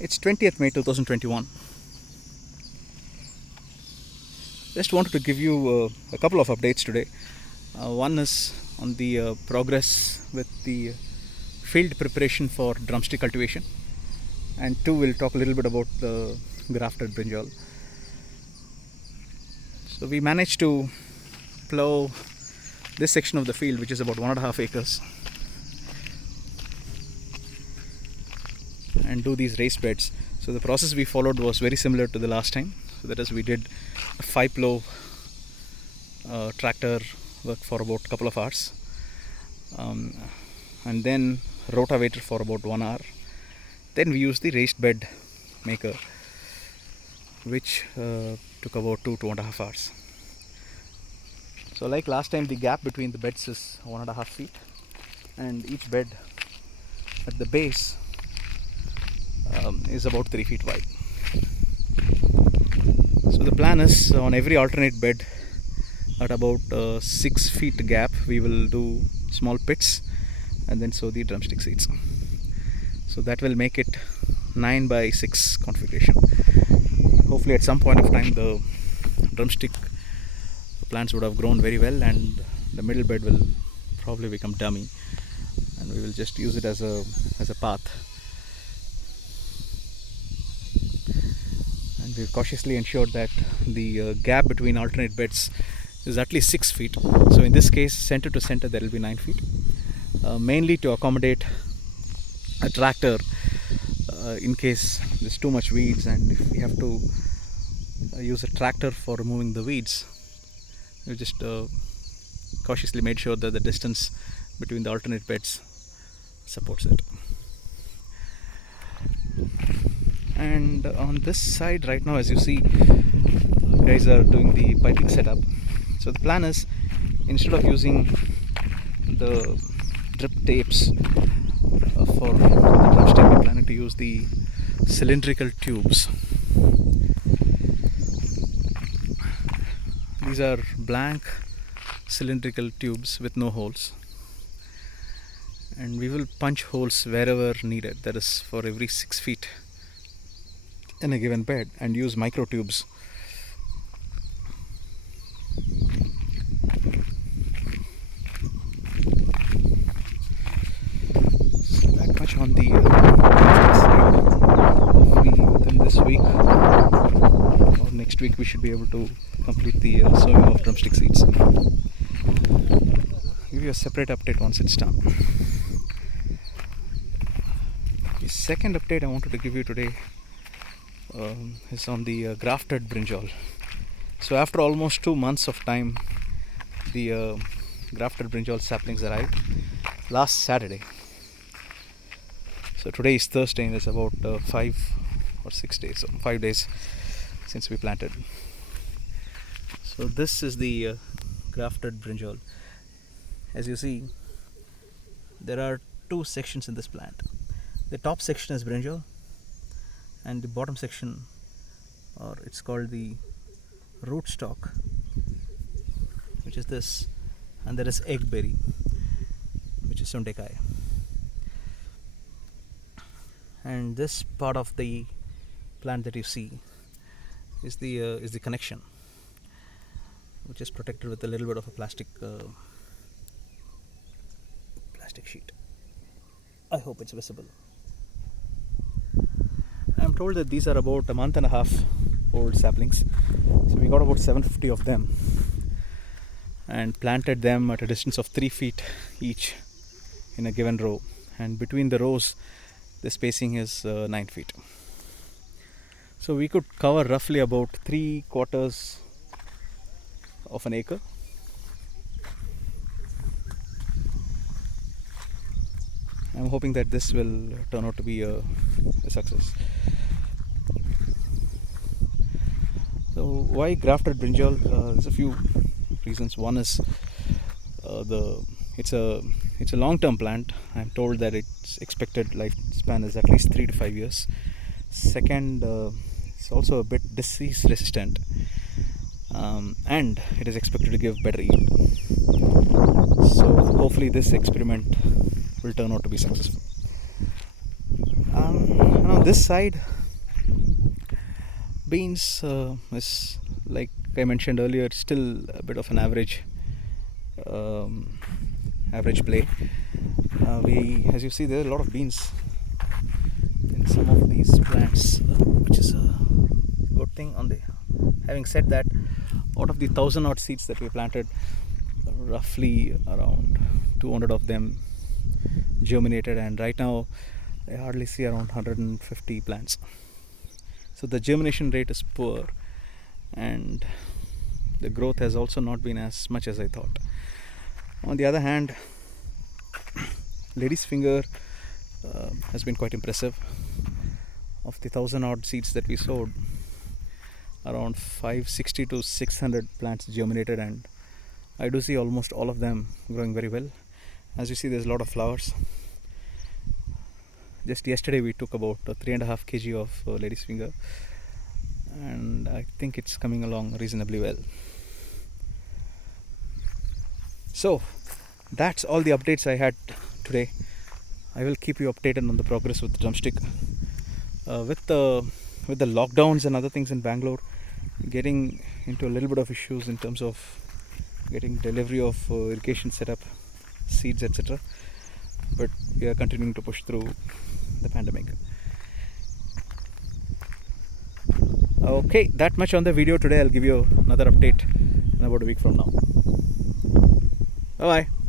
It's 20th May 2021. Just wanted to give you a couple of updates today. One is on the progress with the field preparation for drumstick cultivation, and two, we'll talk a little bit about the grafted brinjal. So we managed to plow this section of the field, which is about 1.5 acres, and do these raised beds. So the process we followed was very similar to the last time. So that is, we did a 5-plow tractor work for about a couple of hours, and then rotavator for about 1 hour. Then we used the raised bed maker, which took about 2.5 hours. So like last time, the gap between the beds is 1.5 feet, and each bed at the base is about 3 feet wide. So the plan is, on every alternate bed at about 6 feet gap, we will do small pits and then sow the drumstick seeds. So that will make it 9 by 6 configuration. Hopefully at some point of time the drumstick plants would have grown very well, and the middle bed will probably become dummy, and we will just use it as a path. And we've cautiously ensured that the gap between alternate beds is at least 6 feet. So in this case, center to center, there will be 9 feet, mainly to accommodate a tractor in case there's too much weeds, and if we have to use a tractor for removing the weeds. We just cautiously made sure that the distance between the alternate beds supports it. And on this side right now, as you see, guys are doing the piping setup. So the plan is, instead of using the drip tapes for the drumstick, we're planning to use the cylindrical tubes. These are blank cylindrical tubes with no holes, and we will punch holes wherever needed, that is for every 6 feet in a given bed, and use micro tubes. So that much on the side. Hopefully within this week or next week we should be able to complete the sowing of drumstick seeds. Give you a separate update once it's done. The second update I wanted to give you today is on the grafted brinjal. So after almost 2 months of time, the grafted brinjal saplings arrived last Saturday. So today is Thursday, and it's about 5 or 6 days, so 5 days since we planted. So this is the grafted brinjal. As you see, there are 2 sections in this plant. The top section is brinjal, and the bottom section, or it's called the rootstock, which is this, and there is eggberry, which is sundekai. And this part of the plant that you see is the connection, which is protected with a little bit of a plastic sheet. I hope it's visible. I'm told that these are about 1.5 months old saplings. So we got about 750 of them and planted them at a distance of 3 feet each in a given row, and between the rows the spacing is 9 feet. So we could cover roughly about 3/4 of an acre. I'm hoping that this will turn out to be a success. So why grafted brinjal? There's a few reasons. One is it's a long-term plant. I'm told that its expected lifespan is at least 3 to 5 years. Second, it's also a bit disease resistant, and it is expected to give better yield. So hopefully this experiment will turn out to be successful. And on This side, beans is, like I mentioned earlier, still a bit of an um, average play. As you see, there are a lot of beans in some of these plants, which is a good thing. Having said that, out of the 1,000 odd seeds that we planted, roughly around 200 of them germinated, and right now I hardly see around 150 plants. So the germination rate is poor, and the growth has also not been as much as I thought. On the other hand, lady's finger has been quite impressive. Of the 1,000 odd seeds that we sowed, around 560 to 600 plants germinated, and I do see almost all of them growing very well. As you see, there's a lot of flowers. Just yesterday we took about 3.5 kg of lady's finger, and I think it's coming along reasonably well. So that's all the updates I had today. I will keep you updated on the progress with the drumstick. With the lockdowns and other things in Bangalore, getting into a little bit of issues in terms of getting delivery of irrigation setup, seeds, etc. But we are continuing to push through the pandemic. Okay, that much on the video today. I'll give you another update in about a week from now. Bye bye.